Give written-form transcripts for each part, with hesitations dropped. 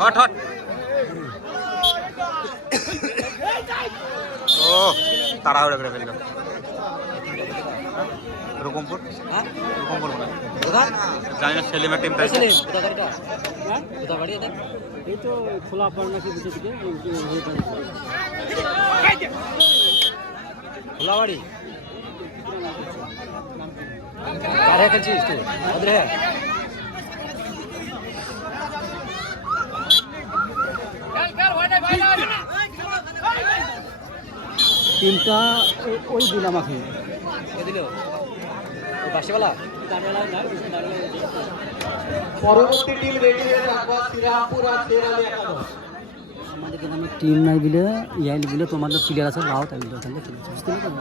Hot hot ও তাড়াহুড়ো করে ফেললো রকমপুর রকমপুর মনে জানি না সেলিমের টিম তাই এই তো খোলা পড়ে নাকি বুঝে দিকে খোলাবাড়ি কারে খেলছিস তুই ওদের টিমটা ওই দিল আমাকে দিল বাসিওয়ালা পরবর্তী টিম রেডি হয়ে থাকবা শ্রীরামপুর আর শেরালি একাদশ। আমাদের গ্রামে টিম নাই বলে ইয়াইল বলে তোমাদের প্লেয়ার আছে লাও তাই বলে তাহলে ঠিক আছে বুঝতে পারছো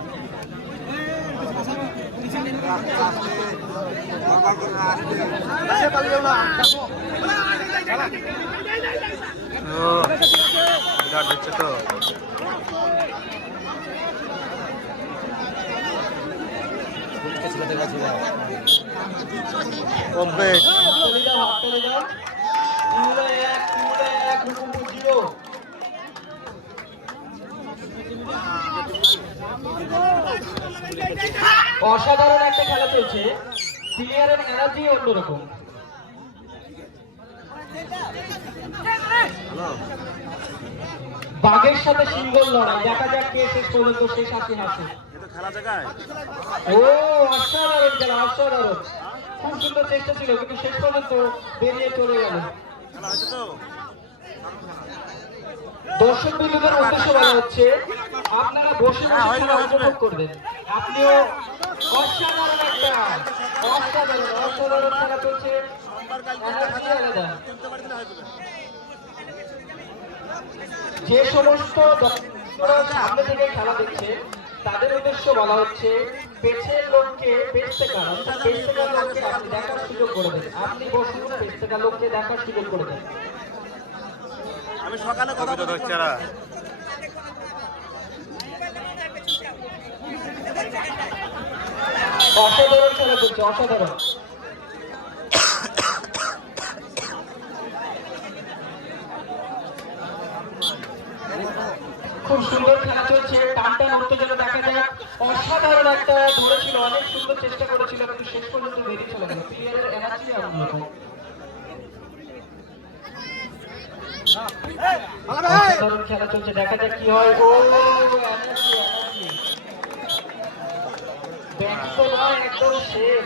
বিরাট হচ্ছে তো অসাধারণ একটা খেলা চলছে, প্লেয়ারের এনার্জি অন্যরকম। বাঘের সাথে সিংহর লড়াই, দেখা যাক কে শেষ পর্যন্ত শেষ হাসি হাসে। ও অসাধারণ খেলা, অসাধারণ, খুব সুন্দর চেষ্টা ছিল কিন্তু শেষ পর্যন্ত বেরিয়ে চলে গেল। দর্শক বিন্দুদের উদ্দেশ্য বলা হচ্ছে আপনারা বসে বসে খেলা উপভোগ করবেন। আপনিও অসাধারণ একটা অসাধারণ খেলা চলছে, যে সমস্ত সামনে থেকে খেলা দেখছে তাদের উদ্দেশ্য বলা হচ্ছে পেছের লোককে পেছতেকার লোককে আপনি দেখার সুযোগ করে দেন। আপনি বসুন, পেছতেকার লোককে দেখার সুযোগ করে দেন। আমি সকালে কথা বলছি অসাধারণ খেলা চলছে, অসাধারণ। খুব সুন্দর খেলা চলছে, টানটান উত্তেজনা দেখা যায়। অসাধারণ একটা ধরেছিল, অনেক সুন্দর চেষ্টা করেছিল কিন্তু শেষ পর্যন্ত বেরিয়ে চলে গেল। প্লেয়ারের এনার্জি অন্যরকম। অসাধারণ খেলা চলছে, দেখা যাক কি হয়। ও এনার্জি ব্যর্থ নয়, একদম শেষ।